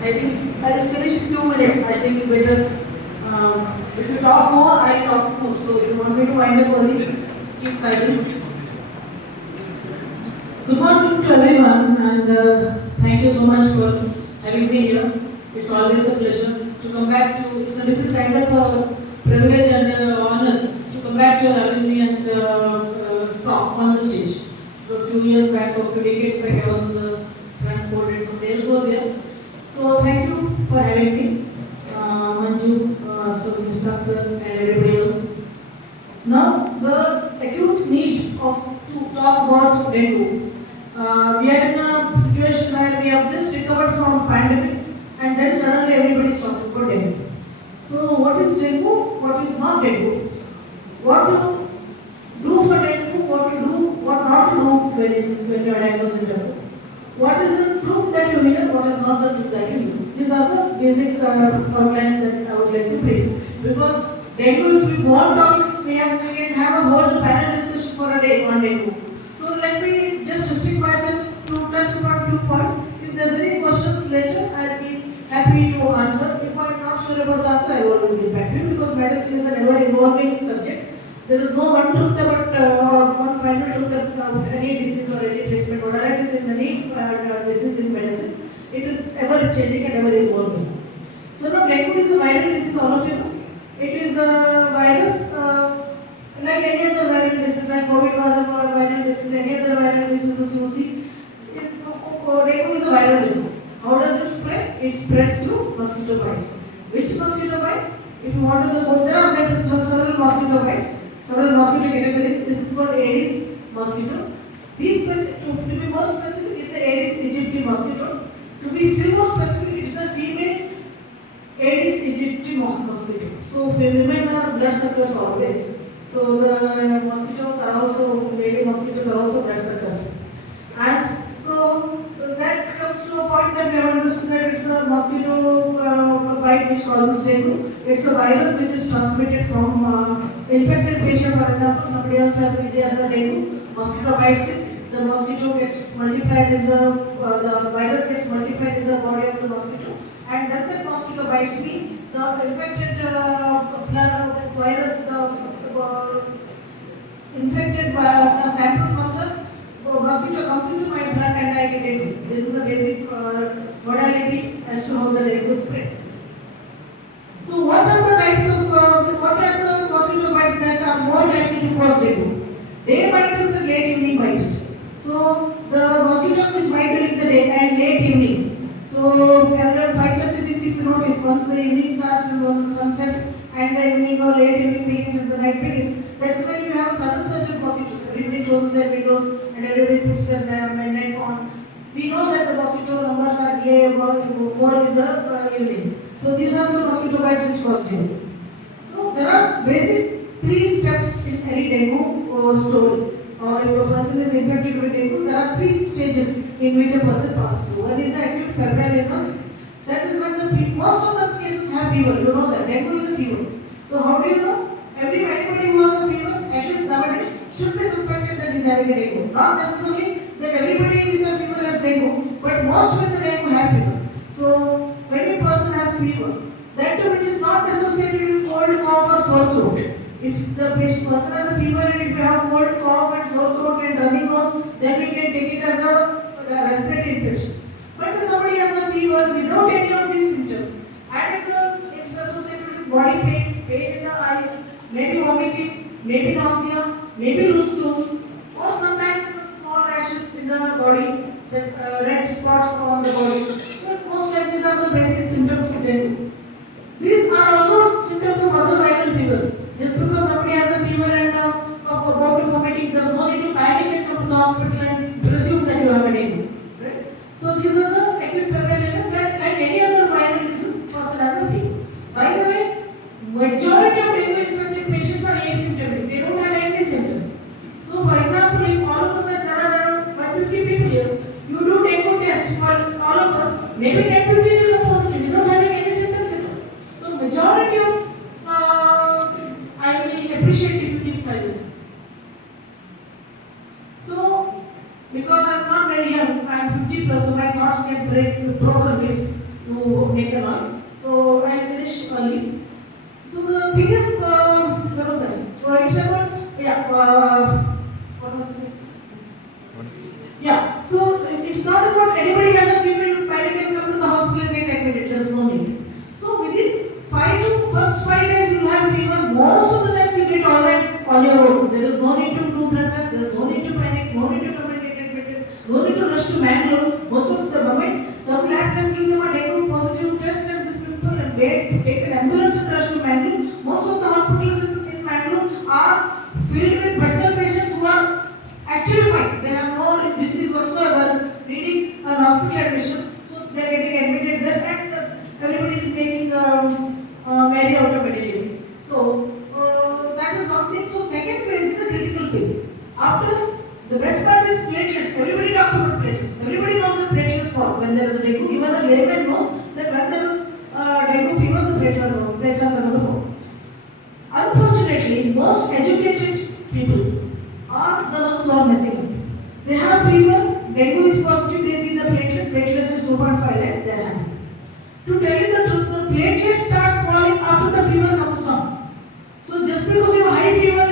I think I'll finish in 2 minutes. I think better. If you talk more, I'll talk more. So if you want me to wind up early, keep silence. Good morning to everyone, and thank you so much for having me here. It's always a pleasure to come back to. It's a different kind of privilege and honor to come back to your alumni and talk on the stage. A few years back, or a few decades back, I was on the front podium, so Dales was here. So thank you for having me, Manju, so Mr. Sir, and everybody else. Now, the acute need of to talk about dengue. We are in a situation where we have just recovered from pandemic, and then suddenly everybody is talking about dengue. So, what is dengue? What is not dengue? What to do for dengue? What to do? What not to do when you are diagnosed with dengue? What is the truth that you hear? What is not the truth that you hear? These are the basic outlines that I would like to bring. Because dengue, if we go on talking, we can have a whole panel discussion for a day on dengue. So let me just restrict myself to touch upon a few points. If there's any questions later, I'll be happy to answer. If I'm not sure about the answer, I will always get back to you because medicine is an ever-evolving subject. There is no one truth about or one final truth about any disease or any treatment, whatever it is in any disease in medicine. It is ever changing and ever evolving. So now dengue is a viral disease, all of you know. It is a virus like any other viral disease, like COVID was a viral disease, any other viral diseases you see. Dengue is a viral disease. How does it spread? It spreads through mosquito bites. Which mosquito bite? If you want to go, there are several mosquito bites. Several mosquito categories. This is called Aedes mosquito. To be more specific, it's the Aedes aegypti mosquito. To be still more specific, it's a female Aedes aegypti mosquito. So women are blood suckers always. So the mosquitoes are also, lady mosquitoes are also blood suckers. And so that comes to a point that we have understood that it's a mosquito bite which causes dengue. It's a virus which is transmitted from infected patient, for example, somebody else has a dengue, mosquito bites it, the mosquito gets multiplied in the virus gets multiplied in the body of the mosquito, and then that mosquito bites me, the infected virus, the infected sample from the mosquito comes into my blood and I get dengue. This is the basic modality as to how the dengue spread. So what are the types of, what are the mosquito bites that are more likely to cause dengue? Day biters and late evening biters. So the mosquitoes which bite during the day and late evenings. So around 5:30, if you notice, once the evening starts and once the sun sets and the evening or late evening begins and the night begins, that is when you have a sudden surge of mosquitoes. Everybody closes their windows and everybody puts their net on. We know that the mosquito numbers are more in the evenings. So these are the mosquito bites which cause dengue. So there are basic 3 steps in any dengue story. Or if a person is infected with dengue, there are 3 stages in which a person passes through. One is acute febrile illness. That is when most of the cases have fever. You know that dengue is a fever. So how do you know? Anybody who has a fever, at least nowadays, should be suspected that he is having a dengue. Not necessarily that everybody with a fever has dengue, but most with the dengue have fever. So when a person has fever, that too which is not associated with cold, cough or sore throat. If the person has a fever and if you have cold, cough and sore throat and running nose, then we can take it as a respiratory infection. But if somebody has a fever without any of these symptoms, and if it's associated with body pain, pain in the eyes, maybe vomiting, maybe nausea, maybe loose stools, or sometimes small rashes in the body, red spots on the body. So most of these are the basic symptoms of dengue. These are also symptoms of other viral fevers. Just because somebody has a fever and about to vomiting, there's no need to panic and come to the hospital and presume that you have a dengue. Right? So these are the acute febrile illness where, like any other viral disease, person has a fever. By the way, majority of dengue infected patients are asymptomatic. They don't have any symptoms. So for example, if all of us there are around 150 people here, you do dengue test for all of us, maybe 10-15 will come positive without having any symptoms at all. So majority of I will appreciate if you keep silence. So, because I'm not very young, I'm 50 plus, so my thoughts get broken if you make a noise. So I finish early. So the thing is, where was I? So it's about, yeah, what was it? Yeah, so it's not about anybody has a fever, you panic and come to the hospital and get admitted. There is no need. So within first 5 days you have fever. Most of the times you get alright on your own. There is no need to do blood test. There is no need to panic. No need to come and get admitted. No need to rush to Mangalore. Most of the moment, some lab tests give them a dengue positive test and these people and wait to take an ambulance and rush to Mangalore. Most of the hospitals in Mangalore are filled with medical patients who are actually fine. They have no disease whatsoever, needing an hospital admission. So they are getting admitted there and everybody is making merry out of it anyway. So that is one thing. So second phase is a critical phase. After the best part is platelets. Everybody talks about platelets. Everybody knows that platelets fall when there is a dengue. Even a layman knows that when there is dengue fever, the platelets are going to fall. Unfortunately, most educated people are the ones who are messing up. They have fever, dengue is positive, they see the platelets is 2.5 lakhs, they are happy. To tell you the truth, the platelet starts falling after the fever comes down. So just because you have high fever,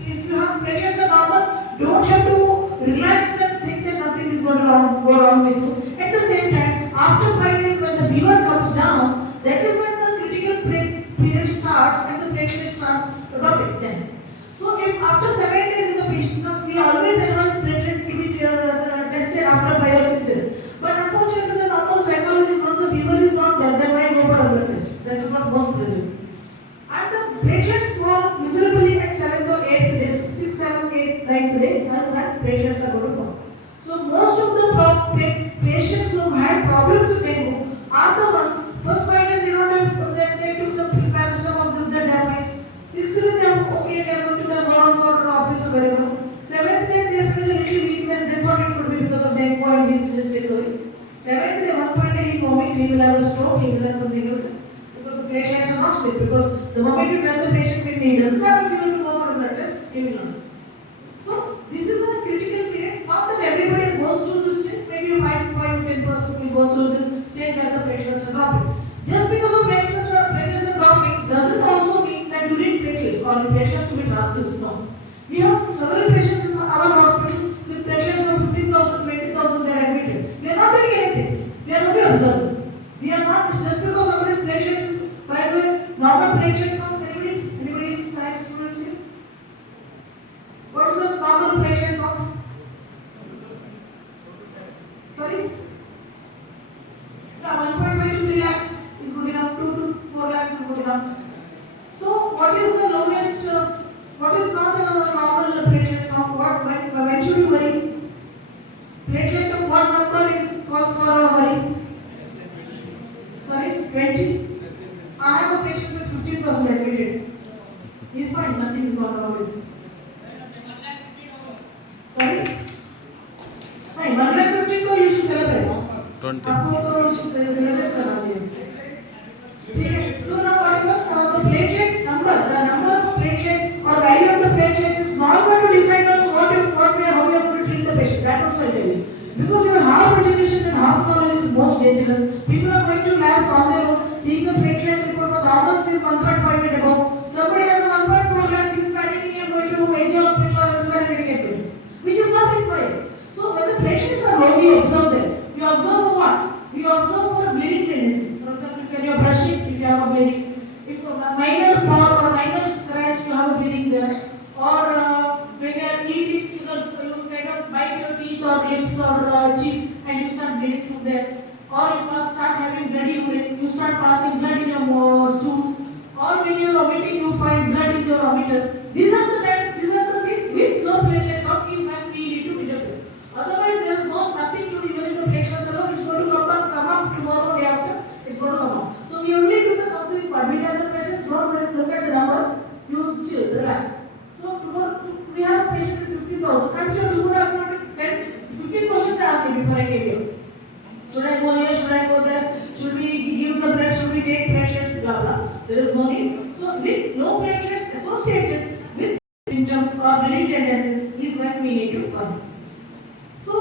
if you have platelets are normal, don't have to relax and think that nothing is going to go wrong with you. At the same time, after 5 days when the fever comes down, that is when the critical period starts and the platelet starts dropping then. So if after 7 days in the patient, we always advise platelet to be tested after 5 or 6 days. But unfortunately, the normal psychologist, once the fever is not there, then why go for a blood test? That is what most presume. And the platelets fall miserably at 7th or 8th day, 6th, 7th, 8th, 9th day, as when platelets are going to fall. So most of the patients who had problems with dengue are the ones, first 5 days they don't have, they took some paracetamol, this, that, they are fine. 6th day they are okay, they are going to their work or office or wherever. 7th day they feel a little weakness, they thought it could be because of dengue and he is just going. 7th day, one fine day he vomit, he will have a stroke, he will have something else. Because the platelets are not sick, because the moment you tell the patient that he doesn't have a fever to go for a blood test, he will not. So this is a critical period, not that everybody goes through this stage, maybe 5-10% will go through this stage where the platelets are dropping. Just because the platelets are dropping doesn't also mean that you need platelets or platelets to be transfused. No. We have several patients in our hospital with platelets of 15,000, 20,000 they are admitted. We are not doing anything. We are only observing. We are not, just because somebody's platelets, by the way, normal platelet counts, anybody is science students here? What is the normal platelet count? Sorry? Yeah, 1.5 to 3 lakhs is good enough, 2 to 4 lakhs is good enough. So, what is the lowest, what is not a normal platelet count? When should you worry? Platelet of what number is cause for a worry? Sorry, 20? I have a patient with 15,000 admitted. He is fine, nothing is gone wrong with him. Sorry? Fine, 150 तो you should celebrate. 20. आपको तो celebrate करना चाहिए. ठीक है. So now whatever the platelet number, the number of platelets or value of the platelets is not going to decide on how you are going to treat the patient. That also I tell you. Because your half education and half knowledge is most dangerous. People are going to labs on their own, seeing the platelet report, the normal says 1.5 and above. Somebody has 1.4 lakhs, is panicking and going to HA hospital or elsewhere and getting admitted, which is not required. So when the platelets are low, we observe them. You observe for what? You observe for a bleeding tendency. For example, when you are brushing, if you have a bleeding, if a minor fall or minor scratch, you have a bleeding there, or when you are eating, you kind of bite your teeth or lips or cheeks and you start bleeding from there, or you start having bloody urine, you start passing blood in your stools, or when you are vomiting, you find blood in your vomiters. These are the things with low platelet count is when we need to interfere. Otherwise, there is nothing to do. Even if the platelets are low, it's going to come up tomorrow, day after, it's going to come up. So we only do the counseling part. We tell the patient, don't look at the numbers, you chill, relax. So we have a patient with 50,000. I'm sure you would have got 15 questions asked me before I came here. Should I go here? Should I go there? Should we give the blood? Should we take platelets? Blah blah. There is no need. So with low platelets associated with symptoms or bleeding tendencies is when we need to come. So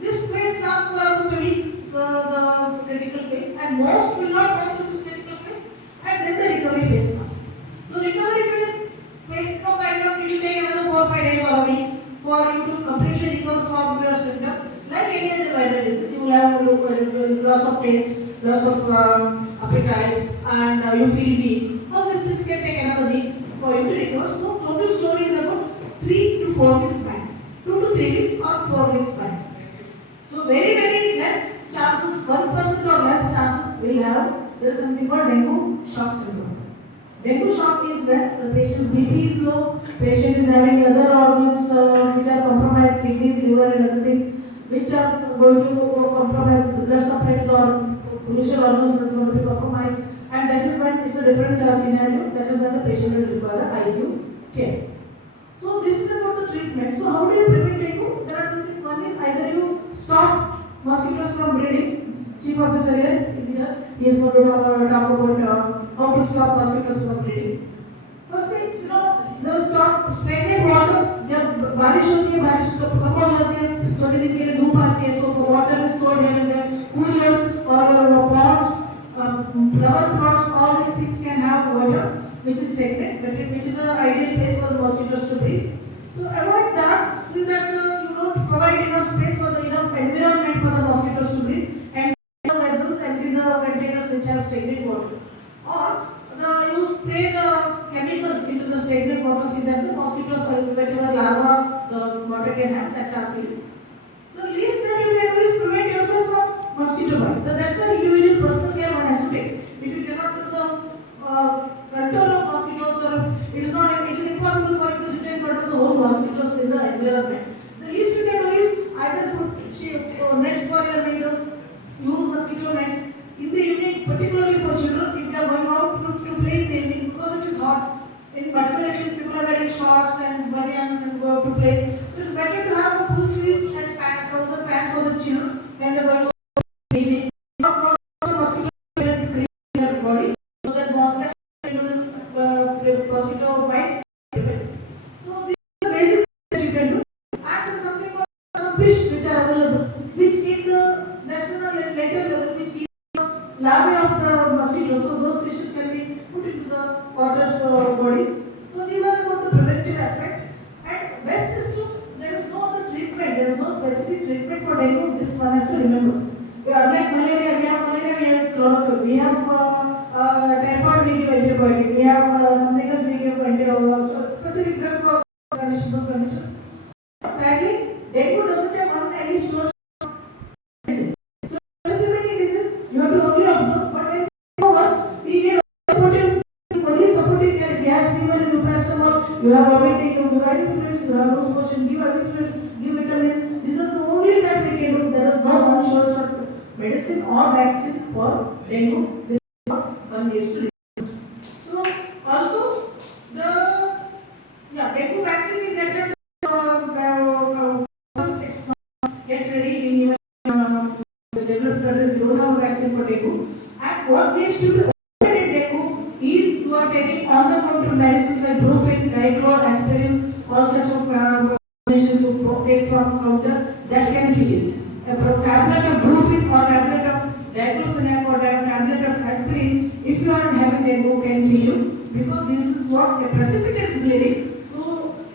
this phase lasts for about a week, so the critical phase. and most will not go through this critical phase, and then the recovery phase comes. The recovery phase will kind of, it will take another 4 or 5 days or a week for you to completely recover from your symptoms. Like any other viral disease, you will have loss of taste, loss of appetite, and you feel weak. All these things can take another week for you to recover. So total story is about 3 to 4 weeks max, 2 to 3 weeks or 4 weeks max. So very less chances, 1% or less chances will have, there is something called dengue shock syndrome. Dengue shock is when the patient's BP is low, patient is having other organs which are compromised, kidneys, liver and other things which are going to compromise the blood supply to the crucial organs is going to be compromised, and that is when it's a different scenario, that is when the patient will require ICU care. So this is about the treatment. So how do you prevent dengue? There are two things. One is either you stop mosquitoes from breeding. Chief officer here is here. He is going to talk about how to stop mosquitoes from breeding. First thing, the stop stagnant water. जब बारिश होती है, बारिश कम हो जाती है, थोड़ी दिन के लिए धूप आती है, so water is stored here and there. Coolers or ponds, flower pots, all these things can have water which is stagnant, but which is an ideal place for the mosquitoes to breed. So avoid that, so that you don't provide enough space for the enough environment for the mosquitoes to breed, and the vessels empty the containers which have stagnant water. Or you spray the chemicals into the stagnant water so that the mosquitoes, whatever larva the water can have, that are killed. The least that you can do is prevent yourself from mosquito bite. So that's an individual personal care one has to take. If you cannot do the control of mosquitoes, or it is impossible for you to sit and control the whole mosquitoes in the environment. The least you can do is either put nets for your windows, use mosquito nets. In the evening, particularly for children, if they are going out to play in the evening, because it is hot. In particular cases, people are wearing shorts and bunions and go out to play. So it's better to have a full sleeves and trouser pants for the children when they are going out in the evening. Not mosquito to clean their body, so that mosquito bite. So these are the basic things that you can do. And there is something called some fish which are available, which eat the, that's in a later level, which eat larvae of the mosquitoes, so those fishes can be put into the water's bodies. So these are about the preventive aspects. And best is to, there is no other treatment, there is no specific treatment for dengue, this one has to remember. Unlike malaria, we have chloroquine, we have typhoid, we give antibiotic, we have something else, we give specific drug for those conditions. Sadly, dengue doesn't have any source. You have to only observe, but when you us, we need only supporting care. If you have fever, you paracetamol, you have vomiting, you give IV fluids, you have loose motion, give IV fluids, give vitamins. This is the only that we can do. There is no one source of medicine or vaccine for dengue. This is what one needs to do. So also dengue vaccine is yet get ready in your the developed countries don't have a vaccine for dengue, and what needs to be avoided in dengue is you are taking on-the-counter medicines like brufen, diclor, aspirin, all sorts of medications you take from counter that can kill you. A tablet of brufen or tablet of diclofenac or tablet of aspirin, if you are having dengue, can kill you because this is what precipitates bleeding. So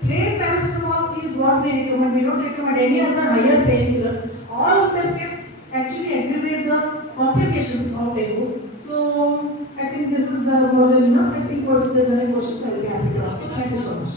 plain paracetamol is what we recommend. We don't recommend any other higher painkillers. All of them can actually aggravate the complications of dengue. So I think this is more than enough. I think if there's any questions, I will be happy to answer. Thank you so much.